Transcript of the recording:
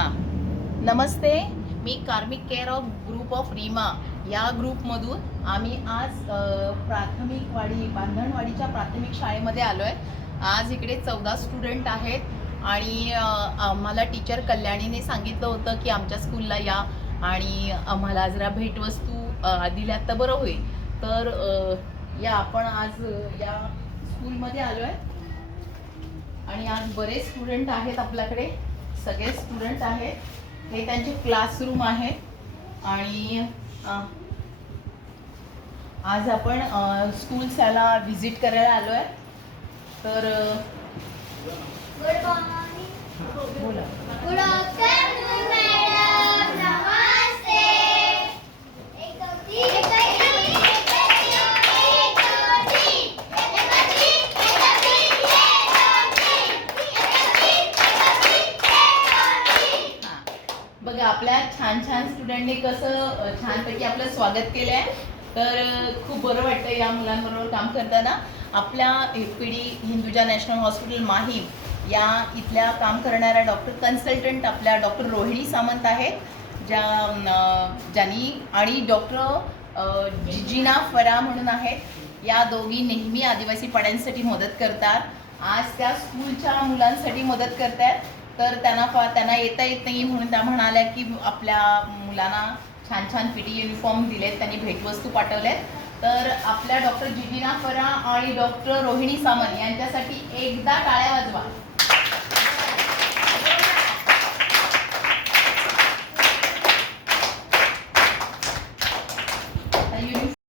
हां, नमस्ते. मी Karmik care of group of Reema या ग्रुपमधून आम्ही आज प्राथमिकवाडी बांधणवाडीच्या प्राथमिक शाळेमध्ये आलो आहे. आज इकडे 14 स्टुडंट आहेत आणि आम्हाला टीचर कल्याणीने सांगितलं होतं की आमच्या स्कूलला या आणि आम्हाला जरा भेटवस्तू दिल्यात तर बरं होईल. तर या आपण आज या स्कूलमध्ये आलो आहे आणि आज बरेच स्टुडंट आहेत आपल्याकडे. सगळे स्टुडंट आहेत. हे त्यांचे क्लासरूम आहे आणि आज आपण स्कूल्सला व्हिजिट करायला आलो आहे. तर गुड मॉर्निंग. बोला. Good afternoon madam. नमस्ते. एक दो तीन. बघा आपल्या छान छान स्टुडंटने कसं छानपैकी आपलं स्वागत केलं आहे. तर खूप बरं वाटतं या मुलांबरोबर काम करताना. आपल्या FPD Hinduja national hospital Mahim या इथल्या काम करणाऱ्या डॉक्टर कन्सल्टंट आपल्या डॉक्टर रोहिणी सामंत आहेत, ज्यांनी आणि डॉक्टर जिजिना फरा म्हणून आहेत. या दोघी नेहमी आदिवासी पाड्यांसाठी मदत करतात. आज त्या स्कूलच्या मुलांसाठी मदत करतात. तर त्यांना येता येत नाही म्हणून त्या म्हणाल्या की आपल्या मुलांना छान छान पीटी युनिफॉर्म दिलेत, त्यांनी भेटवस्तू पाठवल्यात. तर आपल्या डॉक्टर जिजिना फरा आणि डॉक्टर रोहिणी सामंत यांच्यासाठी एकदा टाळ्या वाजवा.